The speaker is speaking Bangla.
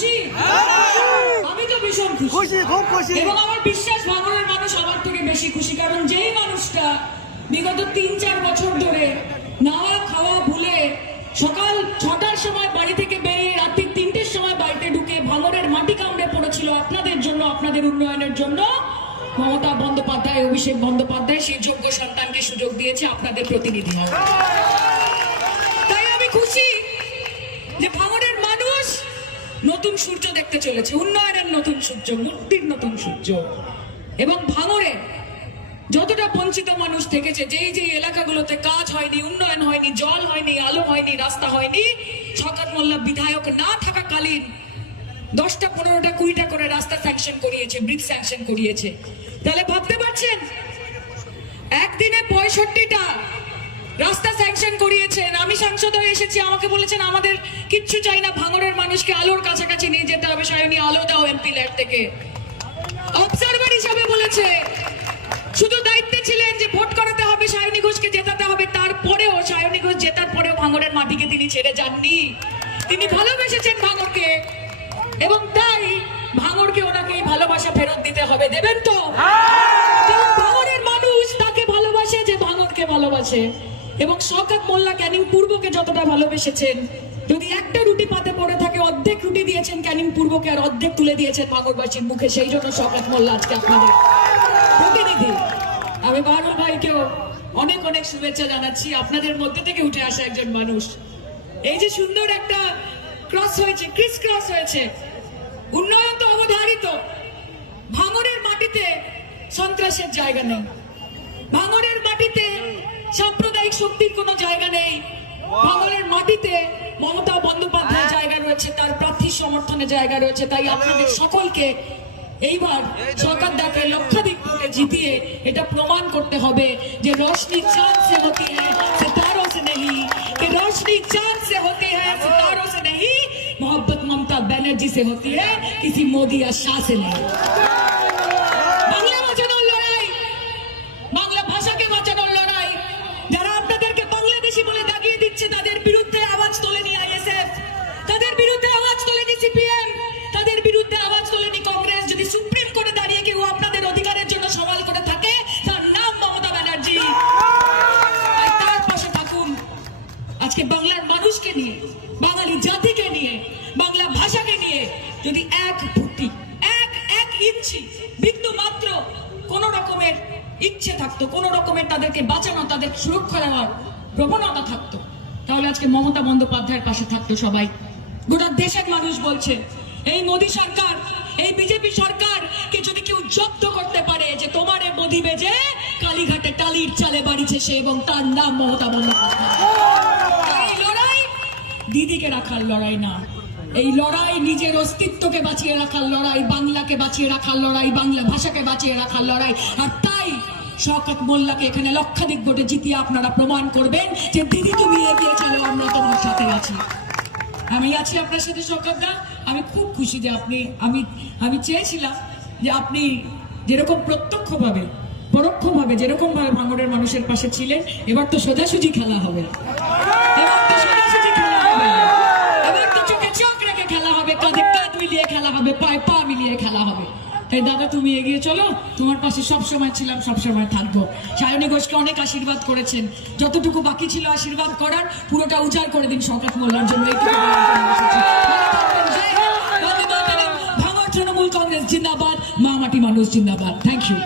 খুশি? আমি তো ভীষণ খুশি, খুব খুশি, এবং আমার বিশ্বাস ভাঙড়ের মানুষ আমার থেকে বেশি খুশি। কারণ যেই মানুষটা বিগত 3-4 বছর ধরে নাওয়া খাওয়া ভুলে সকাল 6টার সময় বাড়ি থেকে বেরিয়ে রাত্রি 3টের সময় বাড়িতে ঢুকে ভাঙড়ের মাটি কামড়ে পড়েছিল আপনাদের জন্য, আপনাদের উন্নয়নের জন্য, মমতা বন্দ্যোপাধ্যায়, অভিষেক বন্দ্যোপাধ্যায় সেই যোগ্য সন্তানকে সুযোগ দিয়েছে আপনাদের প্রতিনিধি হওয়ার। তাই আমি খুশি যে ভাঙড়ের মানুষ নতুন সূর্য দেখতে চলেছে, উন্নয়নের নতুন সূর্য, মুক্তির নতুন সূর্য। এবং ভাঙড়ে যতটা বঞ্চিত মানুষ থেকেছে, যেই যেই এলাকাগুলোতে কাজ হয়নি, উন্নয়ন হয়নি, জল হয়নি, আলো হয়নি, রাস্তা হয়নি, শওকত মোল্লা বিধায়ক না থাকাকালীন 10টা 15টা 20টা করে রাস্তা স্যাংশন করিয়েছে, ব্রিজ স্যাংশন করিয়েছে। তাহলে ভাবতে পারছেন একদিনে 65টা রাস্তা স্যাংশন করিয়েছেন। আমি সাংসদ হয়ে এসেছি, আমাকে বলেছেন আমাদের কিচ্ছু চাই না, ভাঙড়ের মানুষকে আলোর কাছাকাছি নিয়ে যেতে হবে, সায়নী আলো দাও এমপি ল্যাড থেকে। অবজারভার হিসাবে বলেছে, শুধু দায়িত্বে ছিলেন যে ভোট করাতে হবে, সায়নী ঘোষকে জেতাতে হবে, তারপরেও সায়নী ঘোষ জেতার পরেও ভাঙড়ের মাটিকে তিনি ছেড়ে যাননি। তিনি ভালোবেসেছেন ভাঙড়কে, এবং তাই ভাঙড়কে ওনাকে এই ভালোবাসা ফেরত দিতে হবে। দেবেন তো? ভাঙড়ের মানুষ তাকে ভালোবাসে যে ভাঙড়কে ভালোবাসে। এবং শওকত মোল্লা ক্যানিং পূর্বকে যতটা ভালোবেসেছেন, যদি একটা রুটি পাতে পড়ে থাকে অর্ধেক রুটি দিয়েছেন ক্যানিং পূর্বকে, আর অর্ধেক তুলে দিয়েছেন ভাঙড়বাসীর মুখে। সেই জন্য শওকত মোল্লা আজকে আপনাদের প্রতিনিধি। আমি বাহারুল ভাইকেও অনেক অনেক শুভেচ্ছা জানাচ্ছি, আপনাদের মধ্যে থেকে উঠে আসা একজন মানুষ। এই যে সুন্দর একটা ক্রস হয়েছে, ক্রিস ক্রস হয়েছে, উন্নয়ন তো অবধারিত। ভাঙড়ের মাটিতে সন্ত্রাসের জায়গা নেই, ভাঙড়ের মাটিতে সাম্প্রদায়িক শক্তির কোনো জায়গা নেই, ভাঙড়ের মাটিতে মমতা বন্দ্যোপাধ্যায়ের জায়গা রয়েছে, তার প্রার্থী সমর্থনের জায়গা রয়েছে। তাই আপনাদের সকলকে এইবার শওকত দাকে লক্ষাধিক ভোটে জিতিয়ে এটা প্রমাণ করতে হবে যে रोशनी चांद से होती है सितारों से नहीं, कि रोशनी चांद से होती है सितारों से नहीं, मोहब्बत ममता बनर्जी से होती है, किसी मोदी या शाह से नहीं। বাংলা বাঁচানোর লড়াই, বাংলা ভাষাকে বাঁচানোর লড়াই, যারা আপনাদেরকে বাংলাদেশি বলে দাগিয়ে দিচ্ছে তাদের বিরুদ্ধে আওয়াজ তোলেনি আইএসএফ, তাদের বিরুদ্ধে আওয়াজ তোলেনি সিপিএম, তাদের বিরুদ্ধে আওয়াজ তোলেনি কংগ্রেস। যদি সুপ্রিম কোর্টে দাঁড়িয়ে কেউ আপনাদের অধিকারের জন্য সওয়াল করে থাকে, তার নাম মমতা ব্যানার্জি। তার পাশে থাকুন। আজকে বাংলার মানুষকে নিয়ে, বাঙালি জাতিকে নিয়ে, বাংলা ভাষাকে নিয়ে যদি এক ফুটি, এক ইঞ্চি বিন্দু মাত্র কোন রকমের ইচ্ছে থাকতো, কোন রকমের তাদেরকে বাঁচানো, তাদের সুরক্ষা দেওয়ার প্রবণতা থাকতো, তাহলে আজকে মমতা বন্দ্যোপাধ্যায়ের পাশে থাকতো সবাই। গোটা দেশের মানুষ বলছে এই মোদী সরকার, এই বিজেপি সরকারকে যদি কেউ জব্দ করতে পারে, যে তোমারে মোদী বেজে কালীঘাটে টালির চালে বাড়িছে সে, এবং তার নাম মমতা বন্দ্যোপাধ্যায়। এই লড়াই দিদিকে রাখার লড়াই না, এই লড়াই নিজের অস্তিত্বকে বাঁচিয়ে রাখার লড়াই, বাংলাকে বাঁচিয়ে রাখার লড়াই, বাংলা ভাষাকে বাঁচিয়ে রাখার লড়াই। আর তাই শওকত মোল্লাকে এখানে লক্ষাধিক ভোটে জিতিয়ে আপনারা প্রমাণ করবেন যে দিদি তুমি এগিয়ে চলো, আমরা তোমার সাথে আছি। আমি আছি আপনার সাথে শওকত দা। আমি খুব খুশি যে আমি চেয়েছিলাম যে আপনি যেরকম প্রত্যক্ষভাবে পরোক্ষভাবে যেরকম ভাবে ভাঙড়ের মানুষের পাশে ছিলেন, এবার তো সোজাসুজি খেলা হবে, এবার তো সোজাসুজি খেলা হবে, এবার তো চোখে চোখ রেখে খেলা হবে, কাঁধে কাঁধ মিলিয়ে খেলা হবে, পায়ে পা মিলিয়ে খেলা হবে। তাই দাদা তুমি এগিয়ে চলো, তোমার পাশে সবসময় ছিলাম, সবসময় থাকবো। সায়নী ঘোষকে অনেক আশীর্বাদ করেছেন, যতটুকু বাকি ছিল আশীর্বাদ করার পুরোটা উজাড় করে দিন শওকত মোল্লার জন্য। ভাঙড় তৃণমূল কংগ্রেস জিন্দাবাদ, মা মাটি মানুষ জিন্দাবাদ। Thank you.